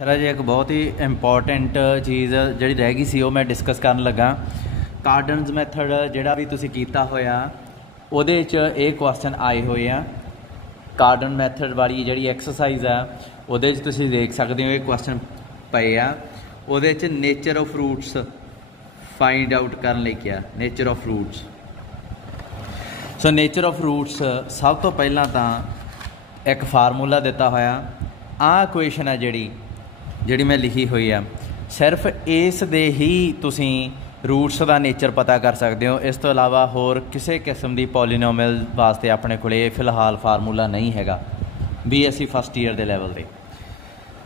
Sir जी एक बहुत ही important चीज़ जी रह गई सी मैं डिस्कस कर लगा। कार्डनस मैथड जोड़ा भी तुसी कीता होया उहदे च ये क्वेश्चन आए हुए हैं। कार्डन मैथड वाली जी एक्सरसाइज है उहदे च तुसी देख सकते हो ये क्वेश्चन पे आ। उहदे च nature of fruits find out करने लई क्या nature of fruits. So nature of fruits सब तो पहला तो एक फार्मूला दिता होया आ इक्वेशन है जी मैं लिखी हुई है। सिर्फ इस दे ही तुसी रूट्स का नेचर पता कर सकते हो। इस तो इलावा होर किसी किस्म की पॉलीनोमियल वास्ते अपने को फिलहाल फार्मूला नहीं हैगा BSc फस्ट ईयर के लैवल पे।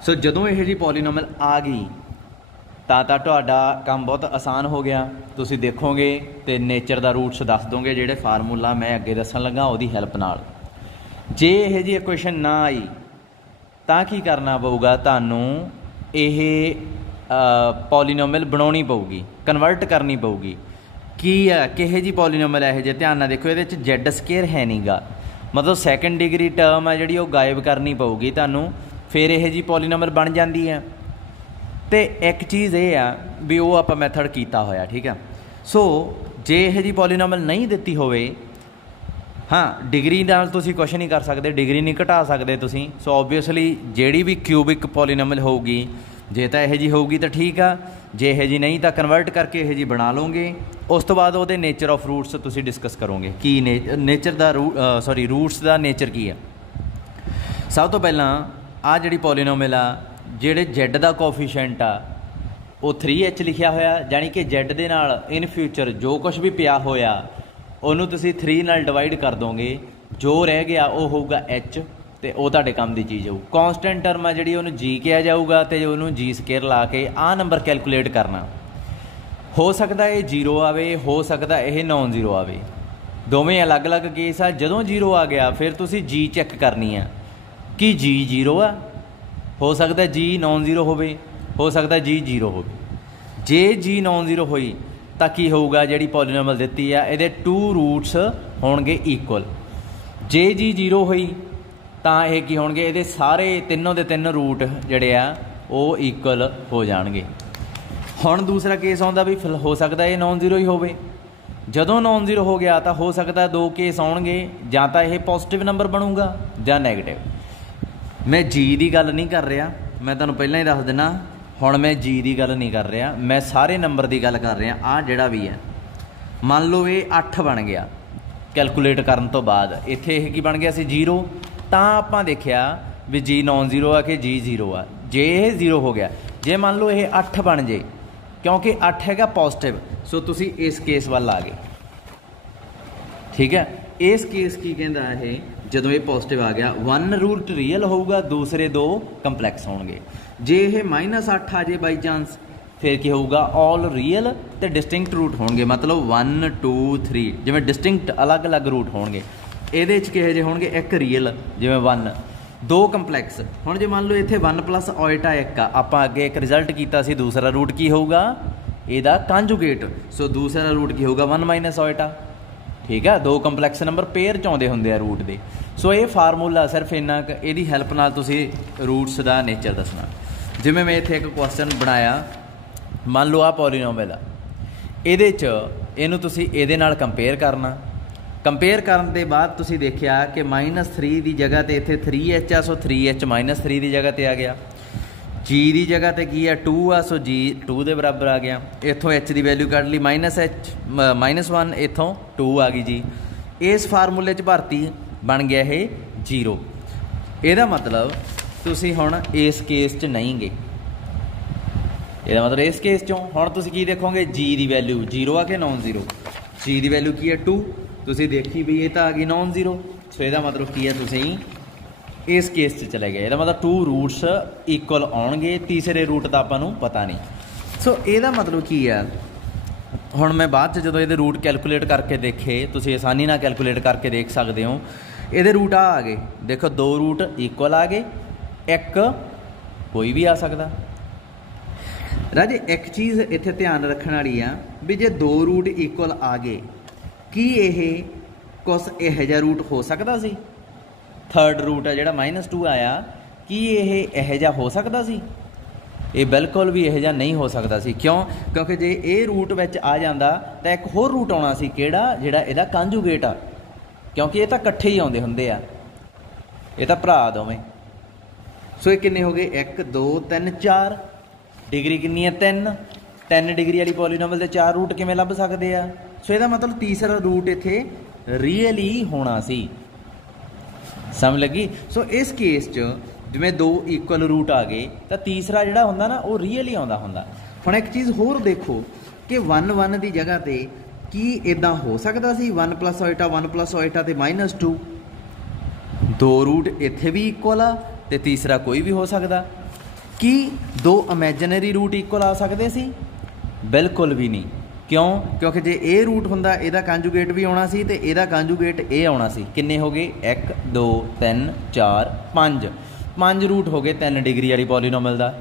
सो जदों यह जी पॉलीनोमियल आ गई तुहाडा काम बहुत आसान हो गया। तुसी देखोगे तो नेचर का रूट्स दस दोगे जोड़े फार्मूला मैं अगे दसन लगा उसकी हैल्प नाल। जे यह जी इक्वेशन ना आई तो की करना पऊगा, तुहानू ये पॉलीनोमियल बनानी पऊगी, कन्वर्ट करनी पऊगी। की है किहे जी पॉलीनोमियल है जे ध्यान ना देखो ये जेड स्केयर है नहीं गा, मतलब सैकेंड डिग्री टर्म है जी गायब करनी पऊगी तुहानू, फिर यह जी पॉलीनोमियल बन जाती है। तो एक चीज़ ये आ भी वो आप मैथड किया होया, ठीक है। सो जे यह जी पॉलीनोमियल नहीं दिती होवे, हाँ डिग्री नाल तुसी कुछ नहीं कर सकते, डिग्री नहीं घटा सकते तुसी। सो ओबवियसली जेड़ी भी क्यूबिक पॉलीनोमियल होगी जे तो यह जी होगी तो ठीक है, जे यह जी नहीं तो कन्वर्ट करके यह जी बना लोगे। उस तो बाद वो नेचर ऑफ रूट्स तुसी डिस्कस करोगे कि नेचर का रूट्स का नेचर की है। सब तो पहला आ जी पॉलीनोमियल आ जेड़े जेड का कोफिशेंट आ वो 3H लिखा होया, यानी कि जेड के नाल इन फ्यूचर जो कुछ भी पिया होया उन्होंने तुसी 3 नाल डिवाइड कर दोगे, जो रह गया वो होगा H तो वो तुहाडे काम की चीज़ हो। कॉन्सटेंट टर्म है जी उन्होंने G कहा जाऊगा तो उन्होंने G स्केयर ला के आ नंबर कैलकुलेट करना। हो सकता है 0 आवे, हो सकता है यह नॉन जीरो आवे, दोवें अलग अलग केस आ। जदों 0 आ गया फिर तुसी G चैक करनी है कि G 0 आ, हो सकता है G नॉन जीरो हो सकता है G 0 हो। जे G नॉन जीरो हुई तो की होगा जी पॉलीनोमियल दी है ये 2 रूट्स होणगे इक्वल। जे G 0 हुई तो यह की होणगे ये सारे तीनों के तीन रूट जड़े आ वो इक्वल हो जाएंगे। हुण दूसरा केस आता भी हो सकता है ये नॉन जीरो ही होवे। जदों नॉन जीरो हो गया तो हो सकता है 2 केस आउणगे, जां तां यह पॉजिटिव नंबर बनूगा जां नैगेटिव। मैं G की गल नहीं कर रहा, मैं तुहानूं पहलां ही दस दिना हुण मैं G की गल नहीं कर रहा, मैं सारे नंबर की गल कर रहा। आ जिहड़ा भी है मान लो ये 8 बन गया कैलकुलेट करन तो बाद, इत्थे यह की बन गया सी 0, तां आपां देखिया भी G नॉन जीरो आ कि G 0 आ। जे यह 0 हो गया, जे मान लो ये 8 बन जाए क्योंकि 8 हैगा पॉजिटिव, सो तुसी इस केस वाल आ गए, ठीक है। इस केस की कहता है जदों ये पॉजिटिव आ गया 1 रूट रियल होगा, दूसरे 2 कंपलैक्स होंगे। जे ये -8 आ जाए बाई चांस फिर की होगा ऑल रियल तो डिस्टिंक्ट रूट होंगे, मतलब 1 2 3 जिमें डिस्टिंक्ट अलग अलग रूट होंगे। ये किहे जे होंगे एक रियल जिमें 1, 2 कंपलैक्स। हुण जे मान लो इत्थे 1 प्लस ओएटा 1 आ, आपां अगे एक रिजल्ट किया सी, दूसरा रूट की होगा इहदा कंजुगेट, सो दूसरा रूट की होगा 1 माइनस ओएटा, ठीक है। 2 कंपलैक्स नंबर पेयर च आउंदे हुंदे आ रूट दे। सो ये फार्मूला सिर्फ इन्ना इहदी हैल्प नाल तुसीं रूट्स का नेचर दसना। जिवें मैं इत्थे एक क्वेश्चन बनाया, मान लो आ पॉलीनोमियल आ, इहदे च इहनूं तुसीं इहदे नाल कंपेयर करना। कंपेयर करन दे बाद तुसीं देखिया कि -3 की जगह तो इत्थे 3H आ, सो 3H -3 की जगह तो आ गया। G की जगह तो की है 2 आ, सो G 2 के बराबर आ गया। इत्थों H की वैल्यू कढ़ ली -1, इत्थों 2 आ गई जी। इस फार्मूले च भरती बन गया है 0। ਇਹਦਾ मतलब तुसी हुण इस केस च नहीं गए, ਇਹਦਾ मतलब इस केस चों हुण तुसी की देखोगे G की वैल्यू 0 आ कि नॉन जीरो। G की वैल्यू की है 2, तुसी देखी भी ये तो आ गई नॉन जीरो। सो ਇਹਦਾ मतलब की है तुसी इस केस च चले गए, ਇਹਦਾ मतलब 2 रूट्स इक्वल आउणगे, तीसरे रूट का आपां नूं पता नहीं। सो ਇਹਦਾ मतलब की है हुण मैं बाद च जदों ਇਹਦੇ रूट कैलकुलेट करके देखे, तुसी आसानी नाल कैलकुलेट करके देख सकते हो। ਇਹਦੇ रूट आ गए, देखो 2 रूट इक्वल आ गए, एक कोई भी आ सकता। राजे एक चीज़ इत्थे ध्यान रखने वाली आ भी जे 2 रूट इक्वल आ गए कि यह कुछ यह जिहा रूट हो सकता सी, थर्ड रूट है जिहड़ा -2 आया, कि यह जिहा हो सकता सी? ये बिल्कुल भी यह नहीं हो सकता सी। क्यों? क्योंकि जे ये रूट में आ जाता तो एक होर रूट आना सी, किहड़ा जिहड़ा इहदा कांजूगेट आ, क्योंकि ये तो इकट्ठे ही आउंदे हुंदे आ, ये तो भरा दोवें। सो ये किन्ने हो गए? 1 2 3 4। डिग्री कितनी है? 3। 3 डिग्री वाली पॉलीनोमियल के 4 रूट किवें लभ सकते हैं? सो इसका मतलब तीसरा रूट इत्थे रियल ही होना सी। समझ लगी? सो इस केस च जिवें 2 इक्वल रूट आ गए तो तीसरा जिहड़ा हुंदा ना वो रियल ही आउंदा हुंदा। हुण एक चीज़ होर देखो कि 1 1 की जगह ते की इदां हो सकता सी 1 + ओइटा 1 + ओइटा ते -2। 2 रूट इत्थे भी इक्वल आ ते तीसरा कोई भी हो सकता। कि 2 इमेजिनरी रूट इक्वल आ सकते सी? बिल्कुल भी नहीं। क्यों? क्योंकि जे ए रूट हुंदा इहदा कांजूगेट भी आउणा सी ते इहदा कांजूगेट ए आउणा सी। किन्ने हो गए? 1 2 3 4 5। 5 रूट हो गए 3 डिग्री वाली पॉलीनोमियल का।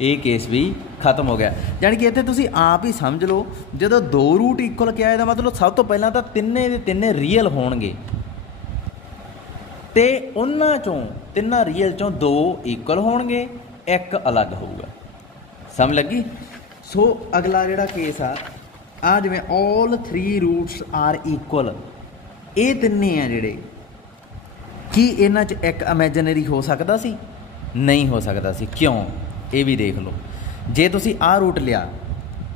ये केस भी खत्म हो गया। यानी कि इत्थे तुसीं आप ही समझ लो, जो 2 रूट इक्वल क्या है, मतलब सब तो पहला तो तिन्ने दे तिन्ने रियल होणगे ते उन्हां चों तिन्नां रियल चों 2 इक्वल होणगे, एक अलग होऊगा। समझ लगी? सो अगला जिहड़ा केस आ जिवें ऑल 3 रूट्स आर इक्वल, ये तिन्ने आ जिहड़े, कि इन्हां च एक इमेजिनरी हो सकता सी? नहीं हो सकता सी। क्यों? ये भी देख लो। जे तुसीं आ रूट लिया,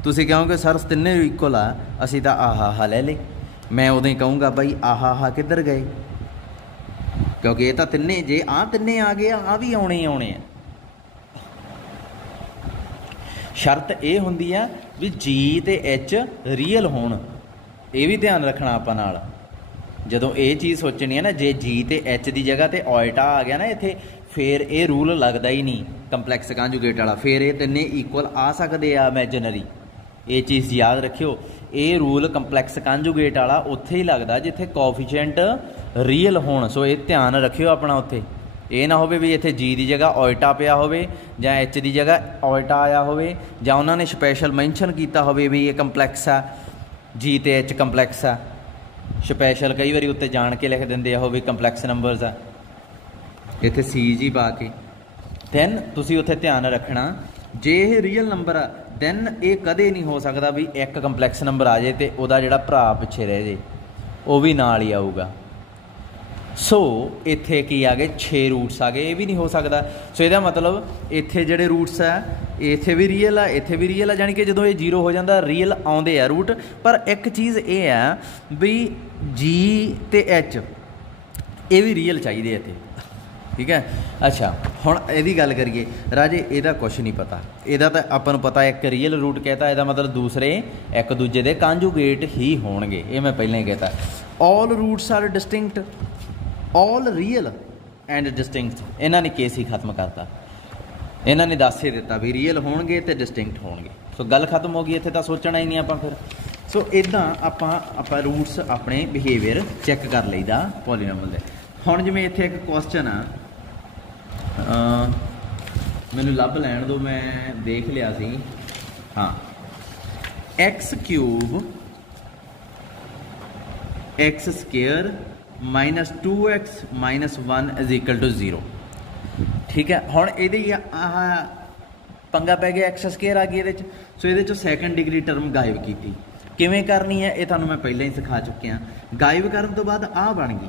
तुसीं कहोगे सर तिन्ने इक्वल आ, असीं तां आहा ले ले। मैं उदों ही कहूँगा बई आहा किधर गए, क्योंकि ये तो तिन्ने, जे आ तिन्ने आ गए आ भी आने ही आने हैं। शर्त ये होंदी है भी जी ते एच रियल होण, ये भी ध्यान रखना आपां नाल। जदों ये चीज़ सोचनी है ना, जे जी ते एच की जगह ते ओइटा आ गया ना इत्थे, फिर ये रूल लगता ही नहीं कंपलैक्स कांजूगेट वाला। फिर ये तिन्ने इक्वल आ सकते आ इमेजिनरी। ये चीज़ याद रखियो, ये रूल कंपलैक्स कांजूगेट वाला उत्थे ही लगता जिथे कोफिशिएंट रियल होण। सो ये ध्यान रखियो अपना उत्थे। ये ना होवे भी इत्थे जी की जगह ओइटा पिया होवे जां एच की जगह ओइटा आया होवे, जां उन्होंने स्पैशल मैंशन किया होवे भी ये कंपलैक्स आ, जी ते एच कंपलैक्स आ। स्पैशल कई बार उत्ते जान के लिख देंगे हो भी कंपलैक्स नंबरस आ, इत्थे सी जी पा के। दैन तुसीं उत्थे ध्यान रखना, जे ये रियल नंबर आ दैन ये कदे नहीं हो सकता भी एक कंपलैक्स नंबर आ जाए तो वह जिहड़ा भरा पिछे रह जाए वो भी नाल ही आऊगा। सो इत्थे की आ गए 6 रूट्स आ गए, ये भी नहीं हो सकता। सो इसका मतलब इत्थे जिहड़े रूट्स है इत्थे भी रियल आ, इत्थे भी रियल आ, जानी कि जो ये 0 हो जाता रियल आउंदे आ रूट। पर एक चीज़ ये है भी जी ते एच ये भी रियल चाहिए इत्थे, ठीक है। अच्छा हुण इहदी गल करिए राजे, इहदा कुछ नहीं पता, इहदा तो आपां नूं पता एक रियल रूट कहता, इहदा मतलब दूसरे एक दूजे दे कांजूगेट ही होणगे। ये मैं पहले ही कहता। All roots are distinct, all real and distinct, इन्होंने केस ही खत्म करता। इन्होंने दस ही दिता भी रियल होणगे ते डिस्टिंक्ट होणगे। सो गल खत्म हो गई, इत्थे तां सोचना ही नहीं आपां फिर। सो इदां आपां रूट्स अपने बिहेवियर चैक कर लईदा पॉलीनोमियल दे। हुण जिवें इत्थे एक क्वेश्चन आ, मैनूं लभ लैण दो, मैं देख लिया सी। हाँ, x³ x² -2x -1 = 0, ठीक है। हुण इहदे आह पंगा पै गया, x² आ गई इहदे च। सो इहदे चों सैकेंड डिग्री टर्म गायब की किवें करनी है, ये तुहानूं मैं पहले ही सिखा चुकिया। गायब करन तो बाद आ बन गई,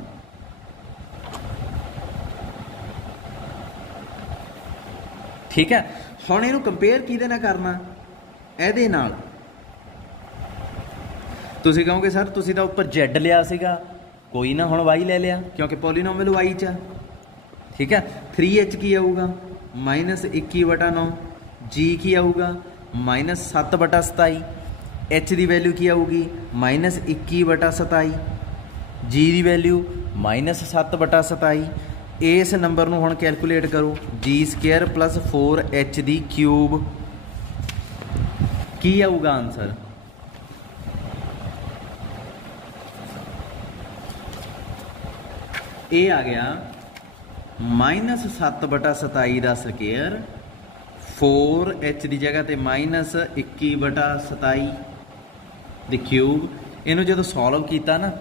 ठीक है। हुण इहनूं कंपेयर किहदे नाल करना, इहदे नाल। तुसीं कहोगे सर तुसीं तां उपर Z लिया सीगा, कोई ना हुण y ले लिया क्योंकि पॉलीनोमियल y च, ठीक है। 3h की आऊगा -21/9, g की आऊगा -7/27, h की वैल्यू की आऊगी -21/27, g की वैल्यू -7/27। इस नंबर नूं हुण कैलकुलेट करो, g² + 4h³ की आऊगा आंसर। ये आ गया -7/27 का स्क्वेयर, 4h की जगह तो -21/27 द क्यूब। इनू जो सॉल्व किया ना,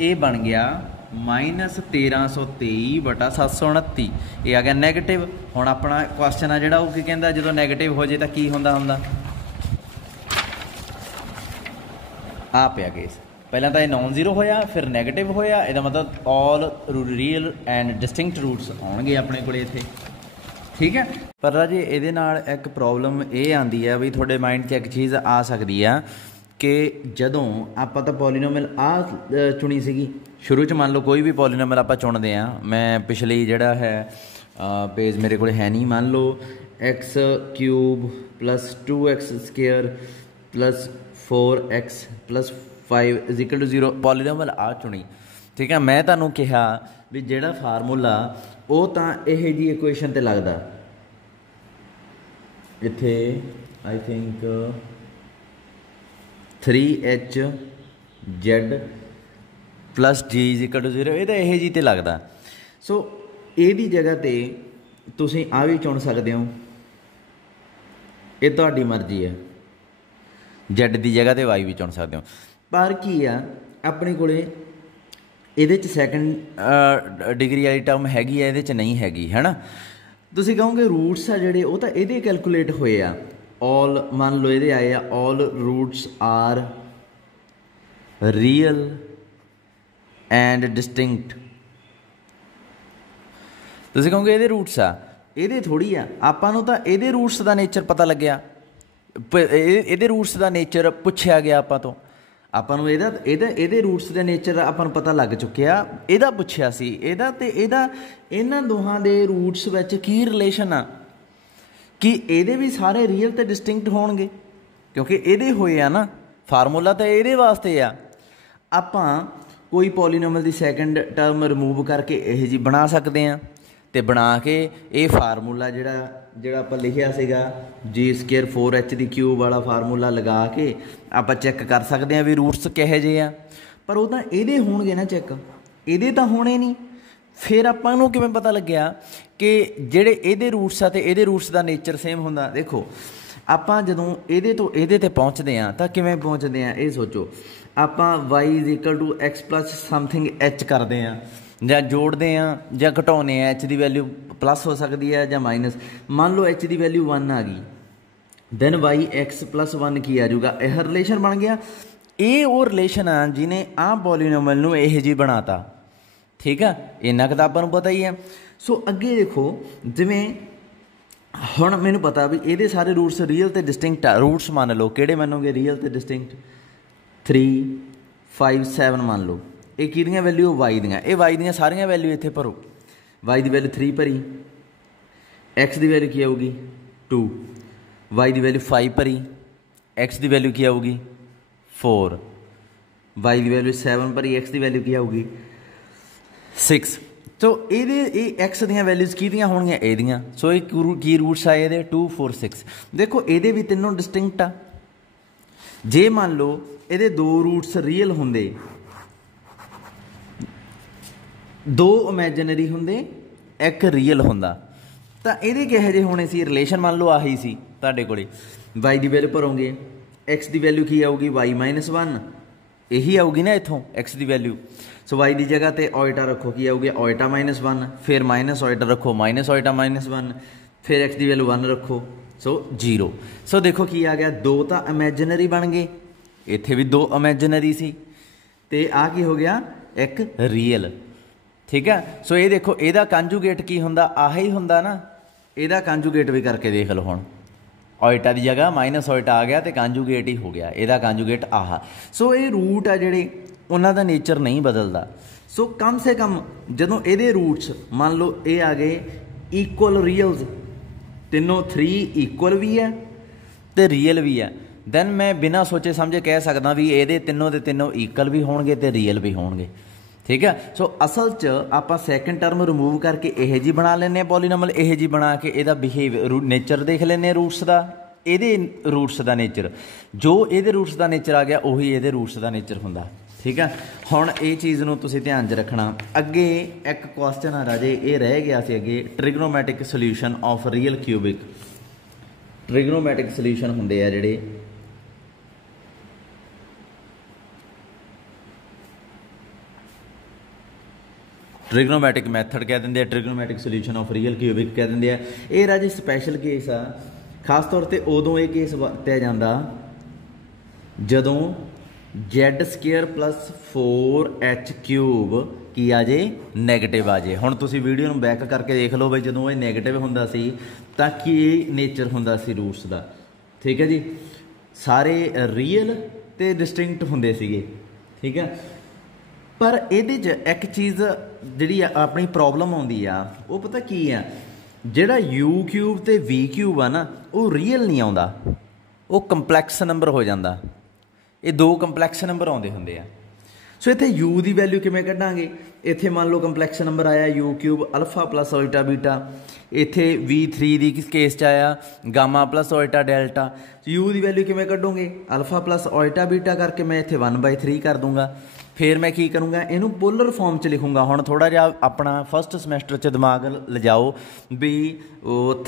ये बन गया -1323/729 ये आ गया नैगेटिव। हुण अपना क्वेश्चन आ जिहड़ा वो की कहंदा जदों नैगेटिव हो जाए तो की हुंदा हुंदा आ पिया केस। पहला तो ये नॉन जीरो होया फिर नैगेटिव होया, इसका मतलब all real and distinct roots आउणगे अपने कोल इत्थे, ठीक है। पर राजे ये एक प्रॉब्लम ये आती है भी थोड़े माइंड 'च एक चीज़ आ सकती है कि जदों आप तो पॉलीनोमियल आ चुनी सी शुरू च, मान लो कोई भी पॉलीनोमियल आप चुनते हैं, मैं पिछली जड़ा है पेज मेरे को है नहीं, मान लो x³ + 2x² + 4x + 5 = 0 पॉलीनोमियल आ चुनी, ठीक है। मैं तुहानूं कहा भी जिहड़ा फार्मूला वो तो यह जी इक्वेशन ते लगदा इत्थे आई थिंक 3hz + g = 0 ये तो यह जी ते लगदा। सो ये जगह ते तुसीं आ भी चुन सकते हो, ये तुहाडी मर्जी है। Z की जगह ते y भी चुन सकते हो, पर की आ अपने कोले ये सैकेंड डिग्री वाली टर्म हैगी है, ये नहीं हैगी, है ना। तुसीं कहोगे रूट्स आ जिहड़े वो तो ये कैलकुलेट होए आ, ऑल मान लो ये आए आ all roots are real and distinct. तुसीं कहोगे ये रूट्स आ, ये थोड़ी आ, आपां नूं तां ये रूट्स का नेचर पता लग्या, ये रूट्स का नेचर पुछया गया आपां तो, आपां नूं इहदे रूट्स के नेचर आपां नूं पता लग चुकिया, इहदा पुछया सी, इहदा ते इहदा इन्हां दोहां दे रूट्स विच की रिलेशन आ कि इहदे भी सारे रियल ते डिस्टिंक्ट होणगे, क्योंकि इहदे होए आ ना, फार्मूला तो इहदे वास्ते आ। आपां कोई पॉलीनोमियल दी सैकेंड टर्म रिमूव करके यह जी बना सकते हैं, तो बना के ये फार्मूला जिहड़ा आपां लिखिया सीगा g² 4h³ वाला फार्मूला लगा के आपां चैक कर सकते हैं भी रूट्स किहे जे आ, पर वो तो ये होणगे ना चैक, ये तो होने नहीं। फिर आपां नूं किवें पता लग्या कि जिहड़े इहदे रूट्स आ ते इहदे रूट्स का नेचर सेम हुंदा। देखो आपां जदों इहदे तो इहदे ते पहुँचते हैं तो किवें पहुँचते हैं ये सोचो, आपां y = x + समथिंग h करते हैं ਜਾਂ जोड़ते हैं ਜਾਂ घटाउने हैं, h की वैल्यू प्लस हो सकती है या माइनस। मान लो h की वैल्यू 1 आ गई, दैन yx + 1 की आ जाऊगा, यह रिलेशन बन गया। ये वो रिलेशन आ जिन्हें आ पॉलीनोमियल नूं यह जी बनाता, ठीक है। इन्ना क तां आपां नूं पता ही है। सो अगे देखो जिवें हुण मैनूं पता भी ये सारे रूट्स रियल ते डिस्टिंक्ट आ, रूट्स मान लो किहड़े मनोगे रियल ते डिस्टिंक्ट 3 5 7 मान लो, ये किहदियां वैल्यू y दियां, ये y दियां सारियां वैल्यू इत्थे भरो, y की वैल्यू 3 भरी, x की वैल्यू की आऊगी 2, y की वैल्यू 5 भरी, x की वैल्यू की आऊगी 4, y की वैल्यू 7 भरी, x की वैल्यू की आऊगी 6। तो ये एक्स दियां वैल्यूज़ किहदियां होणगियां इहदियां। सो ये की रूट्स आए ये 2 4 6। देखो ये भी तीनों डिस्टिंक्ट आ। जे मान लो ये 2 रूट्स रियल होंदे, 2 इमैजिनरी होंदे, एक रियल होंदा, तो ये किहो जे होने सी रिलेशन मान लो आही सी तुहाडे कोले, y की वैल्यू भरोगे, x की वैल्यू की आऊगी y - 1, यही आऊगी ना इत्थों x की वैल्यू। सो y की जगह ते ओइटा रखो, की आऊगी ओइटा -1, फिर माइनस ओइटा रखो माइनस ओइटा -1, फिर x की वैल्यू 1 रखो, सो 0। सो देखो की आ गया, 2 तो इमैजिनरी बन गए, इत्थे भी 2 इमैजिनरी सी, ते आ की हो गया एक रियल, ठीक है। सो ये देखो ਇਹਦਾ ਕੰਜੂਗੇਟ की हुंदा, आही हुंदा ना, ਇਹਦਾ ਕੰਜੂਗੇਟ भी करके देख लो। हुण ओइटा की जगह माइनस ओइटा आ गया तो कंजूगेट ही हो गया, ਇਹਦਾ ਕੰਜੂਗੇਟ आह। सो ये रूट आ जिहड़े उन्हां दा नेचर नहीं बदलदा। सो कम से कम जदों ਇਹਦੇ रूट्स मान लो ये आ गए इक्वल रियल्स, तीनों 3 इक्वल भी है तो रियल भी है, दैन मैं बिना सोचे समझे कह सकदा भी ये तीनों के तीनों इक्वल भी होणगे तो रियल भी होणगे, ठीक है। सो असल च आपां सैकेंड टर्म रिमूव करके यह जी बना लेने पॉलीनोमियल, यह जी बना के ਇਹਦਾ बिहेव नेचर देख लेने रूट्स का, ਇਹਦੇ रूट्स का नेचर, जो ਇਹਦੇ रूट्स का नेचर आ गया उही ਇਹਦੇ रूट्स का नेचर हुंदा, ठीक है। हुण ये चीज़ नूं तुसीं ध्यान च रखना। अगे एक क्वेश्चन आ राजे, ये रह गया सी अगे, trigonometric solution of real cubic. Trigonometric solution हुंदे आ जिहड़े ट्रिग्नोमैटिक मैथड कह देंगे, trigonometric solution of real cubic कह देंगे। ये राजे स्पैशल केस आ, खास तौर पर उदों ये केस वरत्या जाता जदों Z² प्लस 4H³ की आ जे नैगेटिव आ जे। हुण तुसीं वीडियो नूं बैक करके देख लो बई जदों ये नैगेटिव हुंदा सी तां की नेचर हुंदा सी रूट्स दा। ठीक है जी, सारे रियल ते डिस्टिंक्ट हुंदे सीगे। ठीक है, पर इहदे च एक चीज़ जिहड़ी अपनी प्रॉब्लम आउंदी आ वो पता की आ, जिहड़ा U³ ते V³ आ ना वो रियल नहीं आउंदा, वो कंपलैक्स नंबर हो जाता। ये दो कंपलैक्स नंबर आउंदे हुंदे आ। सो इत्थे U की वैल्यू किवें कढांगे, इत्थे मान लो कंपलैक्स नंबर आया U³ अल्फा प्लस ओल्टा बीटा, इत्थे V3 की किस केस च आया गामा प्लस ओल्टा डेल्टा। U की वैल्यू किवें कढोगे, अल्फा प्लस ओल्टा बीटा करके मैं इत्थे 1/3 कर दूंगा। फिर मैं की करूँगा, इनू पोलर फॉर्म च लिखूँगा। हुण थोड़ा जिहा अपना फस्ट समैसटर च दिमाग लिजाओ भी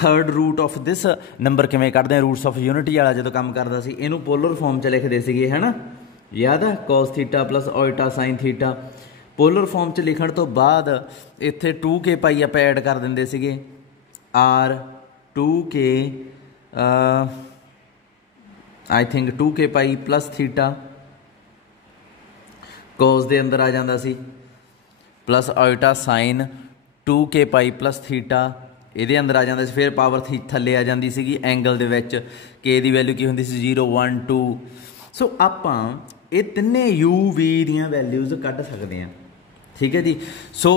third root of this number किवें कढदे, रूट्स ऑफ यूनिटी वाला जो काम करदा सी इनू पोलर फॉर्म च लिखदे सीगे, है ना, याद है, cos theta plus ओल्टा sine theta. Polar form च लिखण तो बाद इत्थे 2k पाई आपां ऐड कर दिंदे सीगे, R 2k I think 2k pi plus theta cos दे अंदर आ जाता सी, plus ओल्टा sine 2k pi plus theta ये अंदर आ जाता सी। फिर पावर थल्ले आ जाती सी एंगल दे विच, के दी वैल्यू की हुंदी सी 0 1 2। सो आपां ये तिन्ने U V दियां वैल्यूज़ कढ सकते हैं। ठीक है जी, सो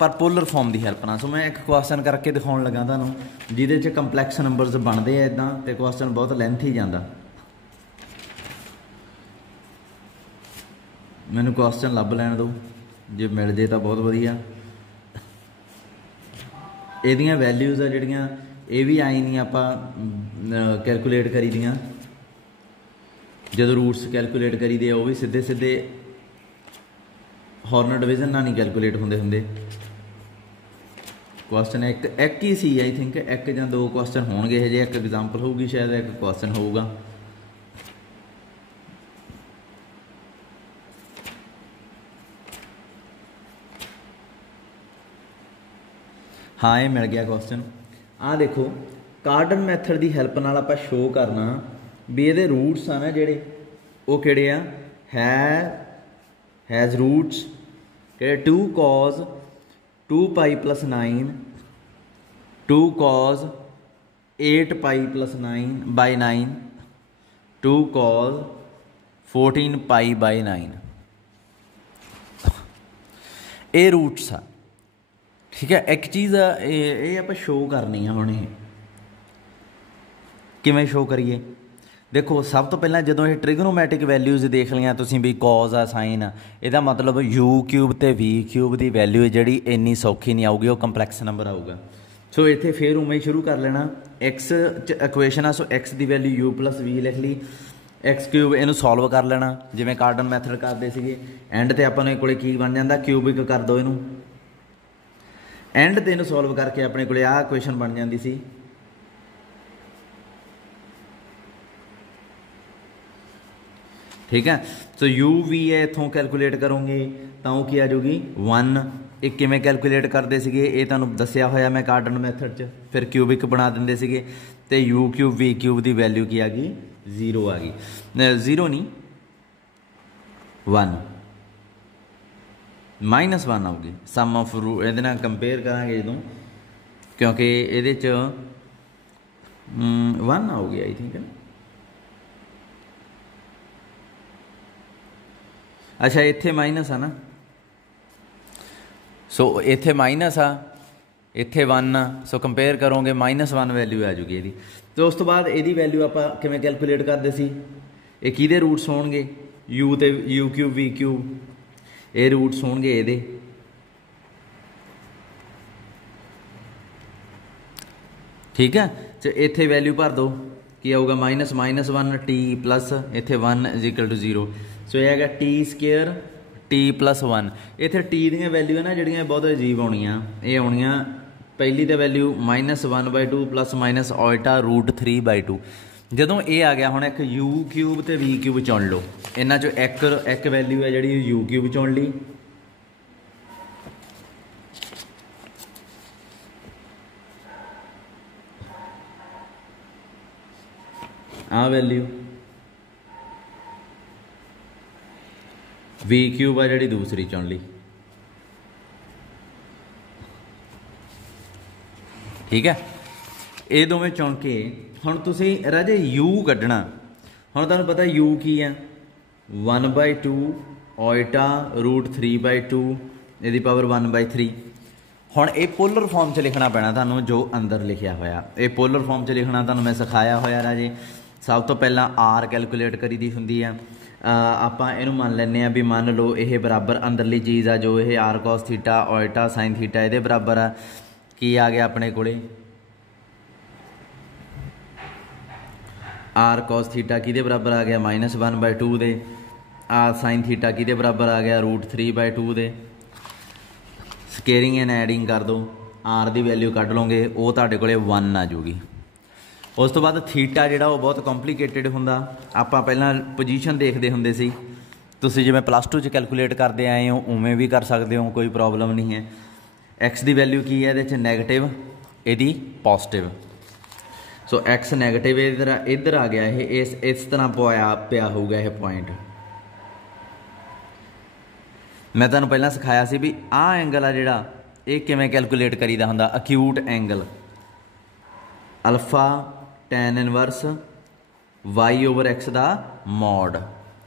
पर पोलर फॉर्म की हैल्प नाल। सो मैं एक क्वेश्चन करके दिखाउण लगा तुहानूं जिहदे च कंपलैक्स नंबर्स बनते हैं इदां, ते क्वेश्चन बहुत लेंथी जाता। मैनू क्वेश्चन लभ लैण दो, जे मिल जाए तो बहुत वधिया। इहदियां वैल्यूज़ आ जिहड़ियां ये भी आई नहीं आपां कैलकुलेट करी दियां, जो रूट्स कैलकुलेट करी दे वो भी सीधे सीधे हॉर्न डिवीजन ना नहीं कैलकुलेट होंदे हुंदे। क्वेश्चन एक ही सी, आई थिंक एक या दो क्वेश्चन होणगे, हजे एक एग्जाम्पल होगी शायद, एक क्वेश्चन होगा। हाँ ये मिल गया क्वेश्चन। आ देखो कार्डन मैथड की हैल्प नाल आपां शो करना भी ये रूट्स आ ना जिहड़े वो किहड़े आ, हैज़ रूट्स किहड़े 2 cos 2 pi plus 9 2 cos 8 pi plus 9 by 9 2 cos 14 pi by 9 ये रूट्स आ। ठीक है, एक चीज़ ये आप शो करनी है हुण, किवें शो करिए। देखो सब तो पहला जो ये ट्रिग्नोमैटिक वैल्यूज़ देख लिया तुसीं भी कॉज आ साइन आ, इहदा मतलब U³ ते V³ की वैल्यू जिहड़ी इन्नी सौखी नहीं आऊगी, वो कंपलैक्स नंबर आऊगा। सो इत्थे फिर उवें ही शुरू कर लेना। एक्स इक्वेशन आ, सो एक्स की वैल्यू U प्लस V लिख ली, x³ इनू सॉल्व कर लेना जिवें कार्डन मैथड करते सीगे। एंड ते अपने कोले की बन जाता, क्यूबिक कर दो इनू, एंड ते इनू सॉल्व करके अपने कोले आ इक्वेशन बन जाती सी। ठीक है, सो U V है इतों कैलकुलेट करोगे तो वो की आ जाऊगी 1। एक किवें कैलकुलेट करते सीगे ये तुहानूं दस्सिया होया मैं कार्डन मैथड च, फिर क्यूबिक बना देंदे सीगे ते U³ V³ की वैल्यू की आ गई 0 आ गई, 0 नहीं 1 -1 आऊगी। सम ऑफ रू ये कंपेयर करांगे जो, क्योंकि ये 1 आऊगी आई थिंक। अच्छा इत्थे माइनस आ ना, सो इत्थे माइनस आ, इत्थे 1 आ, सो कंपेयर करोगे -1 वैल्यू आ जूगी ये। तो उस तो बाद यदी वैल्यू आप किवें कैलकुलेट करते सी, ये किहदे रूट्स होणगे, U ते U³ V³ ये रूट्स होणगे ये। ठीक है, तो इत्थे वैल्यू भर दो की आऊगा -1 t प्लस इत्थे 1 = 0। सो यह है t² t + 1। इत्थे t दी वैल्यू है ना जिहड़ियां बहुत अजीब आउणियां, ये आउणियां पहली तो वैल्यू -1/2 ± ओल्टा √3/2। जदों ये आ गया हुण एक U³ ते V³ चुन लो, इन्हां चों एक वैल्यू है जिहड़ी U³ चुन ली, आ वैल्यू वी क्यूब है जी दूसरी चुन ली, ठीक है। ये दोवें चुन के हुण तुसीं राजे यू कड्ढना। हुण तुहानूं पता यू की है 1/2 ओइटा √3/2 इहदी पावर 1/3। हुण ये पोलर फॉर्म च लिखना पैना तुहानूं जो अंदर लिखिया होया। ये पोलर फॉर्म च लिखना तुहानूं मैं सिखाया होया राजे। सब तो पहला आर कैलकुलेट करी दी हुंदी है। आपां इहनूं मान लैंदे आ भी मान लो ये बराबर अंदरली चीज़ आ जो ये r cos theta iota sine theta इहदे बराबर आ। की आ गया अपने कोले आर कॉस थीटा किहदे बराबर आ गया -1/2 दे। आर साइन थीटा किहदे बराबर आ गया √3/2 दे। स्केयरिंग एंड एडिंग कर दो, आर की वैल्यू कढ़ लोगे वो तुहाडे कोले 1 आ जूगी। उस तो बाद थीटा जिहड़ा वो बहुत कॉम्पलीकेटिड हुंदा। आपां पहलां पोजीशन देखते हुंदे सी, तुसीं जिवें +2 च कैलकुलेट करते आए हो उवें भी कर सकते हो, कोई प्रॉब्लम नहीं है। एक्स की वैल्यू की है ये नैगेटिव यदी पॉजिटिव। सो एक्स नैगेटिव इधर आ गया ये इस तरह पिया होगा यह पॉइंट। मैं तुहानूं पहलां सिखाया सी भी आ एंगल आ जिहड़ा ये किवें कैलकुलेट करीदा हुंदा। Acute angle alpha tan inverse y/x का मॉड।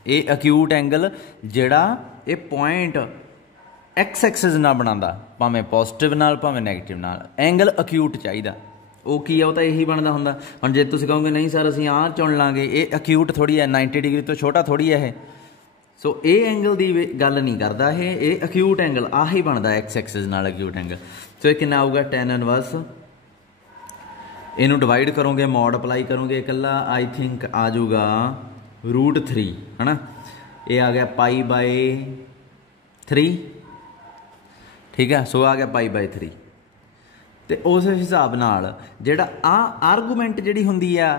ये अक्यूट एंगल जिहड़ा ये पॉइंट एक्स एक्सिस ना बनाता, भावें पॉजिटिव नाल भावें नैगेटिव नाल, एंगल अक्यूट चाहिदा। वो की है वो तो यही बनता हुंदा। हुण जे तुसीं कहोगे नहीं सर असीं आ चुन लांगे, ये अक्यूट थोड़ी है, 90 डिग्री तो छोटा थोड़ी है ये। सो ये एंगल की गल नहीं करता ये अक्यूट एंगल आही बनता एक्स एक्सिस नाल अक्यूट एंगल। सो ये कितना आऊगा टैन इनवर्स, इनू डिवाइड करोगे मॉड अप्लाई करोगे इकला आई थिंक आ जाऊगा √3 है ना। ये आ गया π/3, ठीक है। सो आ गया π/3। तो उस हिसाब नाल जिहड़ा आर्गूमेंट जिहड़ी हुंदी आ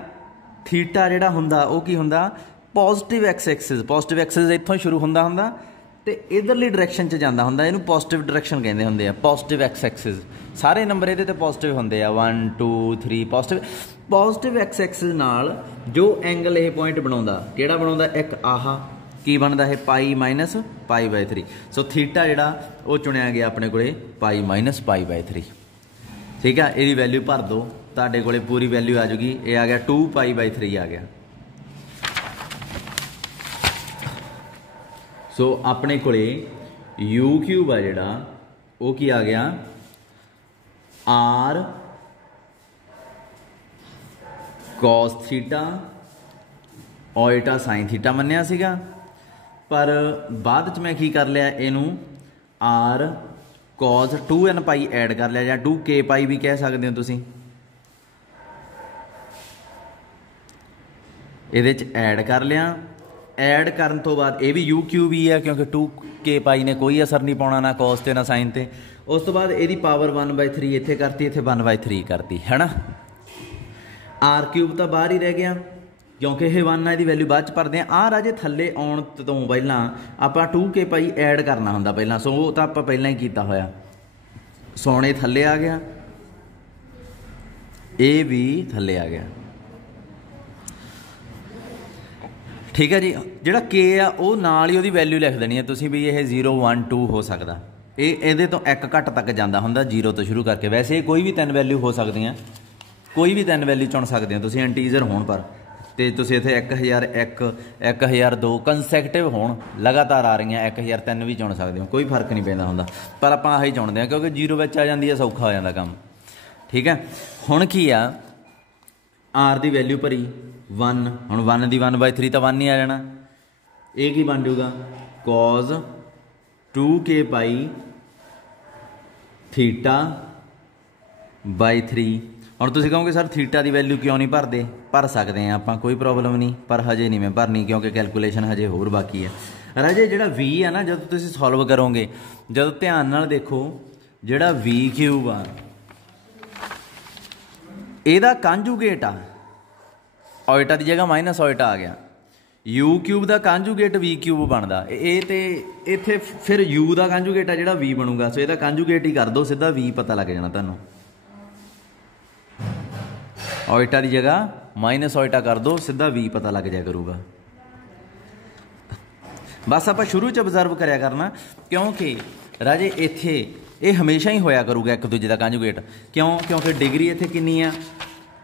थीटा जिहड़ा हुंदा वो की हुंदा पॉजिटिव एक्स एक्सिस इत्थों शुरू हुंदा ते इधरली डायरैक्शन च जांदा हुंदा। इहनूं पॉजिटिव डायरैक्शन कहंदे हुंदे आ, पॉजिटिव एक्स एक्सिस। सारे नंबर इहदे ते पॉजिटिव हुंदे आ 1 2 3 पॉजिटिव एक्स एक्सिस नाल जो एंगल ये पॉइंट बनाउंदा किहड़ा बनाउंदा एक आहा की बनता है π-π/3। सो थीटा जिहड़ा वो चुनिया गया अपने कोले π-π/3, ठीक है। यदी वैल्यू भर दो तुहाडे कोले पूरी वैल्यू आ जाएगी। ये आ गया 2π/3 आ गया। सो अपने कोले यू क्यूब आ जिहड़ा वो की आ गया R cos theta iota sine theta मन्निया सीगा, पर बाद च मैं की कर लिया इनू आर कॉस 2n π ऐड कर लिया, या 2k π भी कह सकते हो तुसीं। इहदे च ऐड कर लिया। ऐड करन तो बाद ये भी यू क्यूब ही है क्योंकि 2k π ने कोई असर नहीं पाना ना कॉस ते ना साइन ते। उस तो बाद यदी पावर 1/3 इत्थे करती, इत्थे 1/3 करती है ना। आर क्यूब तो बाहर ही रह गया क्योंकि ये 1 है, वैल्यू बाद च भरते हैं। आ राजे थले आउण तो पहला आपां 2k π ऐड करना हुंदा पहला। सो वो तो आपां पहलां ही कीता होया। सोने थले आ गया, ये भी थले आ गया, ठीक है जी। जिहड़ा k आ वो नाल ही उहदी वैल्यू लिख देनी है तुसीं भी ये 0 1 2 हो सकदा। ये तो एक घट तक जाता हुंदा 0 तो शुरू करके। वैसे कोई भी 3 वैल्यू हो सकती हैं, कोई भी 3 वैल्यू चुन सकते हो तुसीं इंटीजर होण पर। तो तुसीं इत्थे 1001 1002 कंसैक्टिव होण लगातार आ रही हैं 1003 भी चुन सकते हो, कोई फर्क नहीं पैंदा हुंदा। पर आपां आही चुनते हैं क्योंकि 0 विच आ जांदी है, सौखा हो जांदा काम, ठीक है। हुण की आ आर की वैल्यू भरी 1, हुण 1 की 1/3 तो 1 ही आ जाना। ये की बन जाऊगा कॉस 2k π θ/3। हुण तुसीं कहोगे सर थीटा की वैल्यू क्यों नहीं भरते? भर सकते हैं आपां, कोई प्रॉब्लम नहीं, पर हजे नहीं मैं भरनी क्योंकि कैलकुलेशन हजे होर बाकी है। राजे जिहड़ा v है ना, जब तुसीं सॉल्व करोगे, जब ध्यान नाल देखो जिहड़ा v क्यूब आ इहदा कांजुगेट आ, ओइटा की जगह माइनस ओइटा आ गया। यू क्यूब का कांजुगेट वी क्यूब बनता। ये तो इत्थे फिर यू का कांजुगेट आ जिहड़ा वी बनूगा। सो इसका कांजुगेट ही कर दो, सीधा वी पता लग जाना तुहानूं। ओइटा की जगह माइनस ओइटा कर दो, सीधा v पता लग जाया करूगा। बस आप शुरू च ऑबजर्व करया करना, क्योंकि राजे इत्थे ये हमेशा ही होया करूगा एक दूजे का कंजुगेट। क्यों? क्योंकि डिग्री इत्थे कितनी आ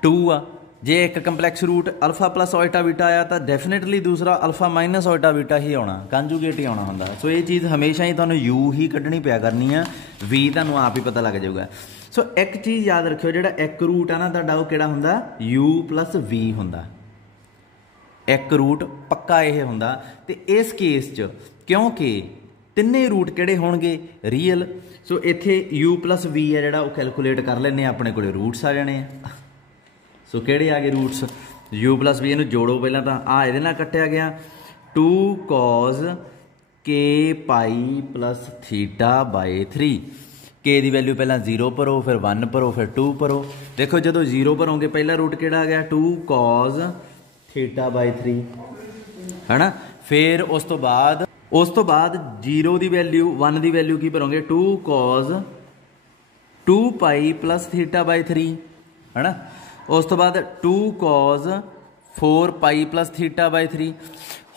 2 आ। जे एक complex root alpha plus iota beta आया तो डेफिनेटली दूसरा अल्फा माइनस ओइटा बीटा ही आना, कंजुगेट ही आना होंदा। सो ये चीज़ हमेशा ही तुहानूं यू ही कढ़नी पिया करनी है, वी तुहानूं आप ही पता लग जाऊगा। सो एक चीज़ याद रखियो, जिहड़ा एक रूट है ना तुहाडा वो किहड़ा हुंदा, यू प्लस वी हुंदा। एक रूट पक्का यह हुंदा। ते इस केस च क्योंकि तिन्ने रूट किहड़े होणगे, रियल। सो इत्थे यू प्लस वी है जिहड़ा वो कैलकुलेट कर लैने, अपने कोले रूट्स आ जाने। सो किहड़े आ गए रूट्स, यू प्लस वी। इहनूं जोड़ो पहलां तां आ इहदे नाल कट्टिया गया 2 cos k pi plus theta by 3। के दी वैल्यू पहलां 0 भरो, फिर 1 भरो, फिर 2 भरो। देखो जो 0 भरोगे पहला रूट किहड़ा आ गया 2 cos थीटा बाय 3 है ना। फिर उस तो बाद 0 की वैल्यू 1 की वैल्यू की भरोगे 2 cos 2 pi plus theta by 3 है ना। उस तो बाद 2 cos 4 pi plus theta by 3।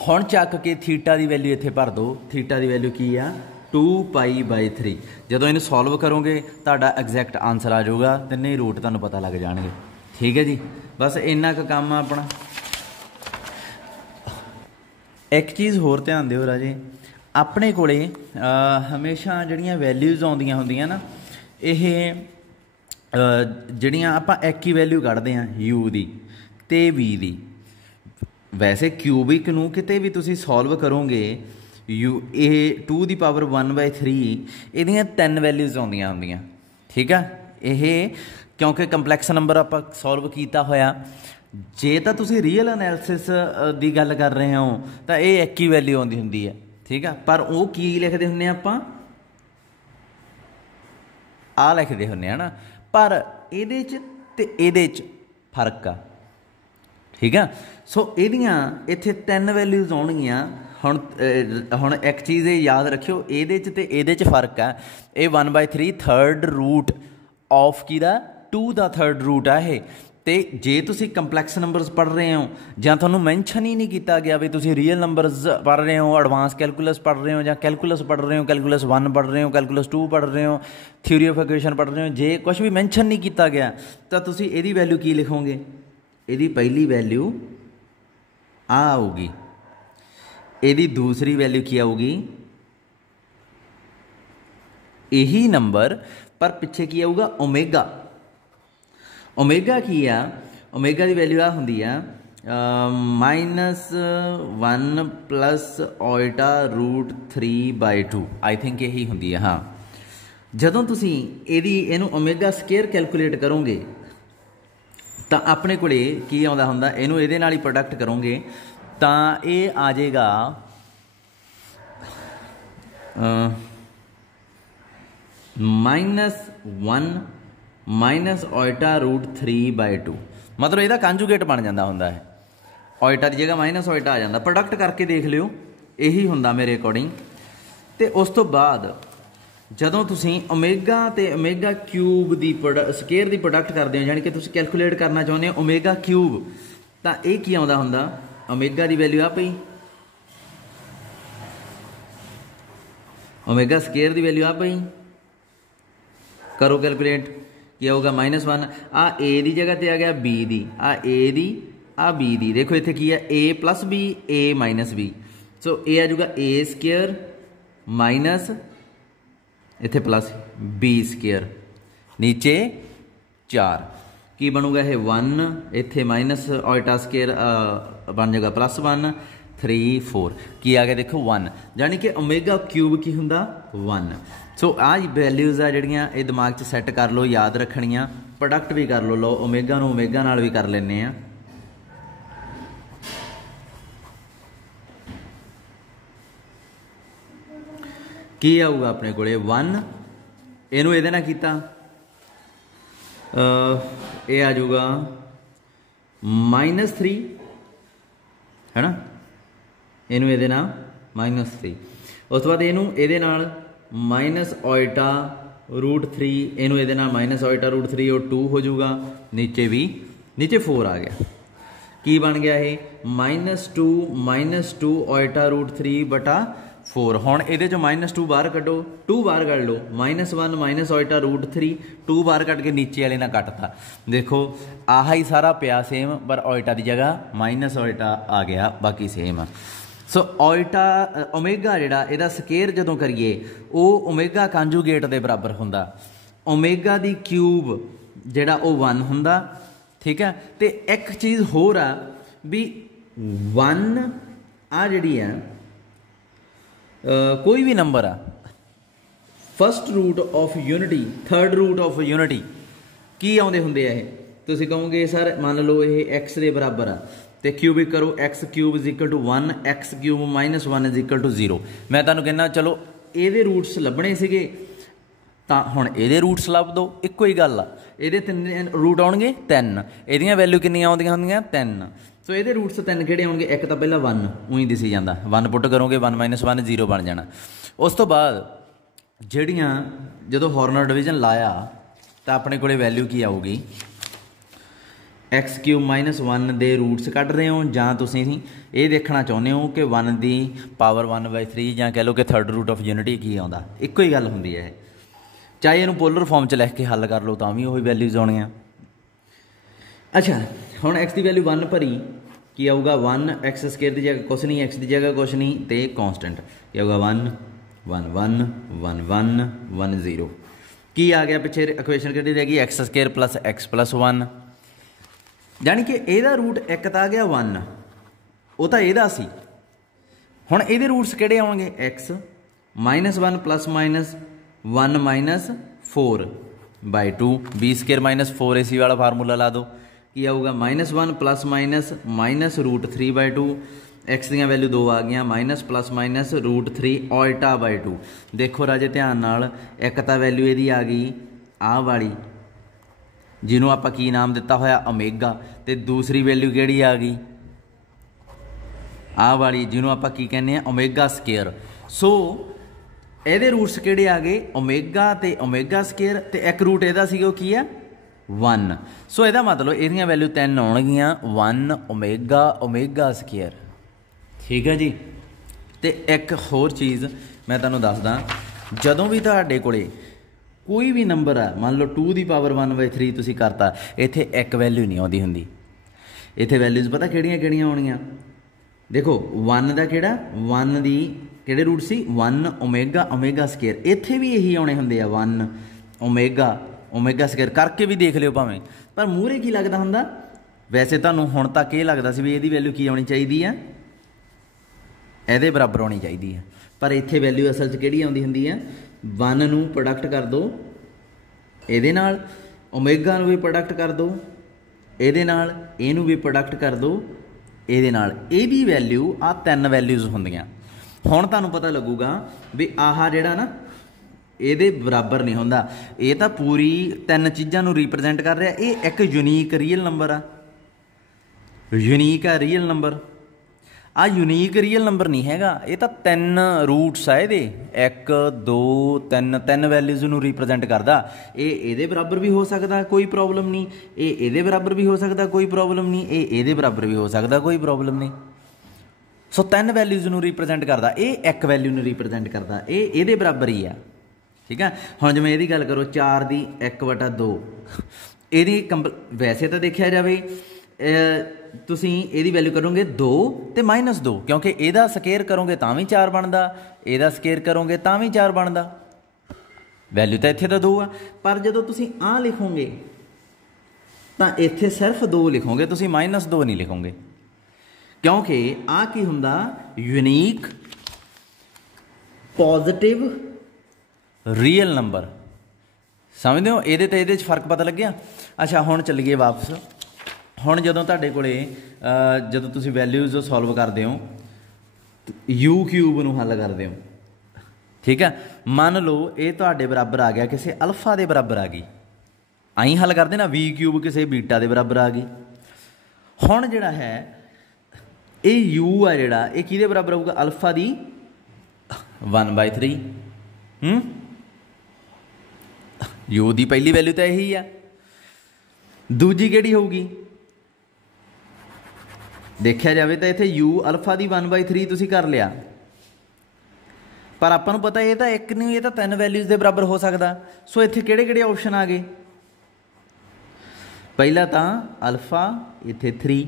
हुण चक के थीटा की वैल्यू इत्थे भर दो, थीटा की वैल्यू की आ 2 पाई बाय 3। जदों इन्हूं सॉल्व करोगे तुहाडा एग्जैक्ट आंसर आ जाऊगा, तिन्ने रूट तुहानूं पता लग जाणगे। ठीक है जी, बस इन्ना क काम आ अपना। एक चीज़ होर ध्यान दिओ राजे, अपने कोले हमेशा जिहड़ियां वैल्यूज़ आउंदियां हुंदियां ना, ये जिहड़ियां आपां एक ही वैल्यू कढ़दे हां यू दी ते वी दी। वैसे क्यूबिक नूं किते भी तुसीं सॉल्व करोगे यू ये 2 की पावर 1/3 इहदियां 3 वैल्यूज़ आउंदियां हुंदियां। ठीक है, ये क्योंकि कंपलैक्स नंबर आपां सॉल्व कीता होया। जे तो तुसीं रियल एनालिसिस की गल कर रहे हो तो ये एक ही वैल्यू आउंदी हुंदी है। ठीक है, पर वो की लिखते हुंदे आपां आ लिखते हुंदे है ना, पर इहदे च ते इहदे च फर्क आ। ठीक है, सो इहदियां इत्थे 3 वैल्यूज़ आउणगियां। हुण एक चीज़ याद रखियो, इहदे च ते इहदे च फर्क है। ये 1/3 थर्ड रूट ऑफ किहदा 2 का थर्ड रूट है ये। तो जे तुसी कंपलैक्स नंबरस पढ़ रहे हो जां तुहानूं मैंशन ही नहीं किया गया भी तुसी रियल नंबरस पढ़ रहे हो, एडवांस कैलकुलस पढ़ रहे हो, जां कैलकुलस पढ़ रहे हो, कैलकुलस 1 पढ़ रहे हो, कैलकुलस 2 पढ़ रहे हो, थ्योरी ऑफ इक्वेशन पढ़ रहे हो, जे कुछ भी मैंशन नहीं किया गया तो तुसी इहदी वैल्यू की लिखोगे, इहदी पहली वैल्यू आ आऊगी, इहदी दूसरी वैल्यू की आऊगी यही नंबर, पर पिछे की आऊगा ओमेगा। ओमेगा की आ, ओमेगा की वैल्यू आ हुंदी आ -1 plus iota root 3/2। I think यही हुंदी है। हाँ, जदों तुसी इहनूं ओमेगा स्केयर कैलकुलेट करोगे तो अपने कोले की आउंदा हुंदा, इहनूं इहदे नाल ही प्रोडक्ट करोगे तो ये आ जाएगा -1 माइनस ओइटा रूट 3/2। मतलब यदा कंजुगेट बन जाता होंदा है, ओइटा की जगह माइनस ओइटा आ जाता। प्रोडक्ट करके देख लियो, यही हुंदा मेरे अकॉर्डिंग। तो उस तो बाद जदों तुसीं ओमेगा ते ओमेगा क्यूब की स्केयर की प्रोडक्ट करते हो, यानी कि तुसीं कैलकुलेट करना चाहुंदे हो ओमेगा क्यूब, तो ये की आउंदा हुंदा, ओमेगा की वैल्यू आ पई, ओमेगा स्केयर की वैल्यू आ पई, करो कैलकुलेट, की आऊगा -1। आ ए की जगह पर आ गया be the, uh A the, uh be the. देखो इत्थे की है ए प्लस बी, ए माइनस बी। सो ए आ जाऊगा ए स्केयर माइनस इत्थे प्लस बी स्केयर, नीचे 4 की बनूगा ये 1, इत्थे माइनस ओइटा स्केयर बन जाएगा +1, 3 4 की आ गया देखो 1, यानी कि ओमेगा क्यूब की हुंदा 1। सो आ वैल्यूज़ आ जिहड़ियां ये दिमाग च सैट कर लो, याद रखनियां, प्रोडक्ट भी कर लो, ओमेगा नूं ओमेगा नाल भी कर लैने आ। की आऊगा अपने कोले 1, इनू इहदे नाल कीता, ये आ जाऊगा -3 है ना, इनू इहदे नाल -3। उस तो बाद इनू इहदे नाल माइनस ओइटा रूट 3, इनू इहदे नाल माइनस ओइटा रूट 3 और 2 हो जाऊगा, नीचे भी नीचे 4 आ गया। की बन गया ये -2 ओइटा √3 बटा 4। हुण इहदे चों -2 बाहर कड्डो, 2 बाहर कढ लो, -1 माइनस ओइटा √3, 2 बाहर कट के नीचे वाले ना कटता। देखो आह ही सारा पिया सेम, पर ओइटा की जगह माइनस ओइटा आ गया, बाकी सेम। सो ओइटा ओमेगा जिहड़ा इहदा स्केयर जदों करिए वो ओमेगा कंजुगेट के बराबर हुंदा। ओमेगा दी क्यूब जिहड़ा वो 1 हुंदा, ठीक है। तो एक चीज़ होर आ भी 1 आ जिहड़ी है कोई भी नंबर आ, first root of unity, third root of unity की आउंदे हुंदे आ। तुसीं कहोगे सर मान लो ये एक्स के बराबर आ, तो क्यूबिक करो x cube is equal to 1, x cube -1 is equal to 0। मैं तुहानूं कहना चलो ये रूट्स लभणे सीगे तां हुण ये रूट्स लभ दो, इक्को ही गल आ। ये 3 रूट आउणगे 3, इहदियां वैल्यू कितनियां आउंदियां हुंदियां 3। सो ये रूट्स 3 किहड़े आउणगे, एक तो पहला 1 उही दिसी जांदा, 1 पुट करोगे 1 - 1 0 बन जाना। उस तो बाद जिहड़ियां जदों हॉर्नर डिवीजन लाया तो अपने कोले वैल्यू की आऊगी, एक्स क्यूब -1 दे रूट्स कढ़ रहे हो, जां तुसीं ये देखना चाहुंदे हो कि 1 की पावर 1/3 जां कह लो कि थर्ड रूट ऑफ यूनिटी की आउंदा, इक्को ही गल हुंदी है। चाहे इनू पोलर फॉर्म च लिख के हल कर लो तो भी वही वैल्यूज आउणियां। अच्छा हुण एक्स की वैल्यू 1 भरी की आऊगा 1, एक्स स्केयर की जगह कुछ नहीं, एक्स की जगह कुछ नहीं, तो कॉन्सटेंट की आऊगा 1 1 1 1 1 1 0। की आ गया पिछे इक्वेशन किहड़ी रह गई, x square plus x plus 1, जानी कि ਇਹਦਾ रूट एक तो आ गया 1, वो तो ਇਹਦਾ सी। हुण ਇਹਦੇ रूट्स किहड़े आउणगे, एक्स -1 ± 1 - 4/2, बी स्केयर -4 AC वाला फार्मूला ला दो, की आऊगा -1 ± -√3/2, एक्स दी वैल्यू 2 आ गई, -± √3 ओल्टा/2। देखो राजे ध्यान नाल, एक तो वैल्यू यदी आ गई आ वाली जिन्हों आप की नाम दिता होया ओमेगा, तो दूसरी वैल्यू किहड़ी आ गई आ वाली जिन्हों आप की कहने ओमेगा स्केयर। सो ਇਹਦੇ रूट्स किहड़े आ गए, ओमेगा ते ओमेगा स्केयर, ते एक रूट ਇਹਦਾ ਸੀ ਉਹ ਕੀ ਹੈ 1। सो ਇਹਦਾ मतलब ਇਹਦੀਆਂ वैल्यू 3 ਆਉਣਗੀਆਂ 1 ओमेगा ओमेगा स्केयर, ठीक है जी। तो एक होर चीज़ मैं तुहानूं दसदा, जदों भी तुहाडे कोले कोई भी नंबर आ, मान लो 2 की पावर 1/3 तुसीं करता, इत्थे एक वैल्यू नहीं आउंदी हुंदी, इत्थे वैल्यूज़ पता किहड़ियां किहड़ियां आउणियां। देखो 1 का किहड़ा 1 दी किहड़े रूट सी 1 ओमेगा ओमेगा स्केयर, इत्थे भी यही आने होंदे आ 1 ओमेगा ओमेगा स्केयर, करके भी देख लियो भावें। पर मूहरे की लगता हुंदा, वैसे तुहानूं हुण तक ये लगता सी भी इहदी वैल्यू की आउणी चाहीदी आ, इहदे बराबर आउणी चाहीदी है, पर इत्थे वैल्यू असल च किहड़ी आउंदी हुंदी है, 1 नूं प्रोडक्ट कर दो इहदे नाल, ओमेगा नूं भी प्रोडक्ट कर दो इहदे नाल, इहनूं भी प्रोडक्ट कर दो इहदे नाल, इहदी वैल्यू आ 3 वैल्यूज़ हुंदियां। हुण तुहानूं पता लगूगा भी आह जिहड़ा ना ਇਹਦੇ बराबर नहीं होंदा, ये तो पूरी 3 चीज़ों नूं रिप्रजेंट कर रहा। ये एक यूनीक रीयल नंबर आ, यूनीक आ रीयल नंबर, आ यूनीक रीयल नंबर नहीं हैगा, ये तो 3 रूट्स आ ये 1 2 3 वैल्यूज़ नूं रिप्रजेंट करदा। ये ਇਹਦੇ बराबर भी हो सकता कोई प्रॉब्लम नहीं, ये ਇਹਦੇ बराबर भी हो सकता कोई प्रॉब्लम नहीं, ये ਇਹਦੇ बराबर भी हो सकता कोई प्रॉब्लम नहीं। सो 3 वैल्यूज़ नूं रिप्रजेंट करदा, ये एक वैल्यू नूं रिप्रजेंट करदा, ये ਇਹਦੇ बराबर ही आ, ठीक है। हुण जिवें इहदी गल करो 4 की 1/2, इहदी वैसे तो देखा जाए तुसीं इहदी वैल्यू करोगे 2 ते -2, क्योंकि इहदा स्केयर करोगे तां भी 4 बनदा, इहदा स्केयर करोगे तां भी 4 बनदा, वैल्यू तो इत्थे तो 2 आ। पर जदों तुसीं आ लिखोगे तां इत्थे सिर्फ 2 लिखोगे, तुसीं -2 नहीं लिखोगे, क्योंकि आ की हुंदा यूनीक पॉजिटिव रीयल नंबर, समझते हो। ये फर्क पता लग्या। अच्छा हुण चलीए वापस, हुण जदों तुहाडे कोले जदों तुसीं वैल्यूज़ सॉल्व करदे हो यू क्यूब नूं हल करदे हो, ठीक है। मान लो ये तुहाडे बराबर आ गया किसी अल्फा के बराबर आ गई, आई हल करते ना वी क्यूब किसी बीटा के बराबर आ गई। हुण जिहड़ा है ये यू आ जिहड़ा ये किहदे बराबर आऊगा, अल्फा दी 1/3। यू की पहली वैल्यू तो यही आ, दूजी किहड़ी होगी देखा जाए तो इत्थे u अल्फा की 1/3 तुसीं कर लिया, पर आपां नूं पता ये तो एक नहीं, ये तो 3 वैल्यूज़ के बराबर हो सकता। सो इत्थे किहड़े-किहड़े ऑप्शन आ गए? पहला तो अल्फा, इत्थे 3,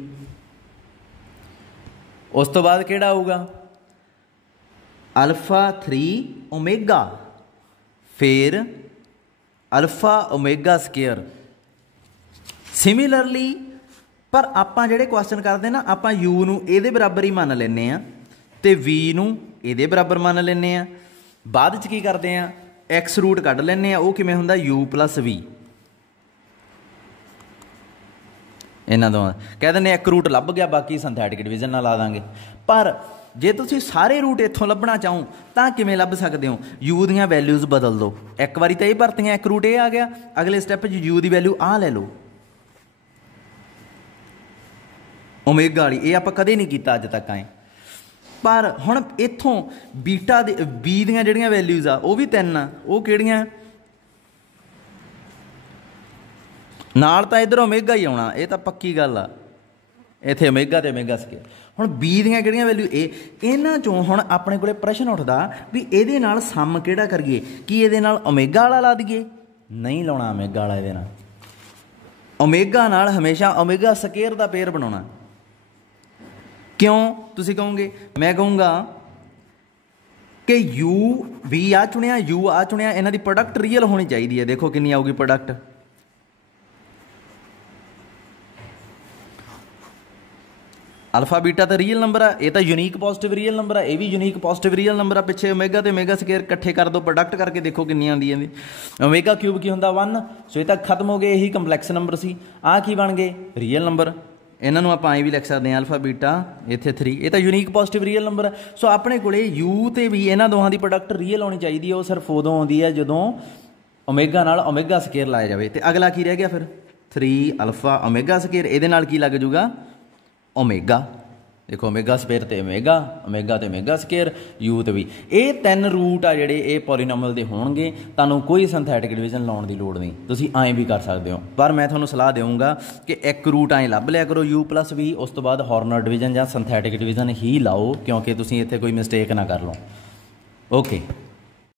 उस तो बाद किहड़ा आऊगा अल्फा 3 ओमेगा, फिर अल्फा ओमेगा स्केयर। सिमिलरली पर आपां जिहड़े क्वेश्चन करते ना, आपां यू नूं इहदे बराबर ही मान लैंदे आ ते वी नूं इहदे बराबर मान लैंदे आ। बाद च की करते हैं, एक्स रूट कढ लैंदे आ। वो किवें हुंदा यू प्लस वी, इन्हां दोवां कह दिंदे एक रूट लभ गया, बाकी सिंथैटिक डिवीजन नाल ला दांगे। पर जे तुसीं सारे रूट इत्थों लभना चाहो तां किवें लभ सकदे हो? यू दीयां वैल्यूज़ बदल दो। एक बारी तो ये भरतियां, एक रूट ये आ गया, अगले स्टैप यू की वैल्यू आ ले लो ओमेगा वाली। ये आपां कदे नहीं कीता अज तक आए। पर हुण इत्थों बीटा दे बी दीयां जिहड़ियां वैल्यूज़ आ वो भी 3 आ। वो किहड़ियां? नाल तां इधर ओमेगा ही आउणा, ये तां पक्की गल आ। इत्थे ओमेगा ते ओमेगा स्केयर। हुण बी दीयां किहड़ियां वैल्यू? इन्हां चों हुण अपने कोले प्रश्न उठदा भी इहदे नाल सम किहड़ा करिए? कि इहदे नाल ओमेगा वाला ला दईए? नहीं लाउणा ओमेगा वाला इहदे नाल। ओमेगा नाल हमेशा ओमेगा स्केयर दा पेयर बनाउणा। क्यों तुसीं कहोगे? मैं कहूँगा कि you we uh Chuniya, you आ चुनिया, इन्हां दी प्रोडक्ट रियल होनी चाहिए है। देखो कितनी आऊगी प्रोडक्ट। अल्फा बीटा तो रियल नंबर है, ये तो यूनीक पॉजिटिव रियल नंबर है, ये भी यूनीक पॉजिटिव रियल नंबर है। पिछे ओमेगा तो ओमेगा स्केयर इकट्ठे कर दो, प्रोडक्ट करके देखो कितनी आती है। ओमेगा क्यूब की होंदा 1, सो ये तक खत्म हो गए, यही कंपलैक्स नंबर सी। आ की बन गए? Real number. इन्हों आप भी लिख सकते हैं अल्फा बीटा इत्थे 3, ये तो यूनीक पॉजिटिव रियल नंबर है। सो अपने को यू तो भी इन्हों दोवां की प्रोडक्ट रियल होनी चाहिए। वो सिर्फ उदों आती है जो ओमेगा नाल ओमेगा स्केयर लाया जाए। तो अगला की रह गया फिर? 3 अल्फा ओमेगा स्केयर, ये की लग जूगा ओमेगा। देखो ओमेगा स्केयर तो ओमेगा, ओमेगा तो ओमेगा स्केयर, यू तो भी। ये 3 रूट आ जिहड़े ये पॉलीनोमियल दे होणगे, तुहानूं कोई सिंथैटिक डिवीजन लाउण दी लोड़ नहीं, तुसीं ऐं भी कर सकते हो। पर मैं तुहानूं सलाह देऊँगा कि एक रूट ऐं लभ लिया करो यू प्लस वी, उस तो बाद हॉर्नर डिवीजन या सिंथैटिक डिवीजन ही लाओ, क्योंकि तुसीं इत्थे कोई मिसटेक ना कर लो। ओके।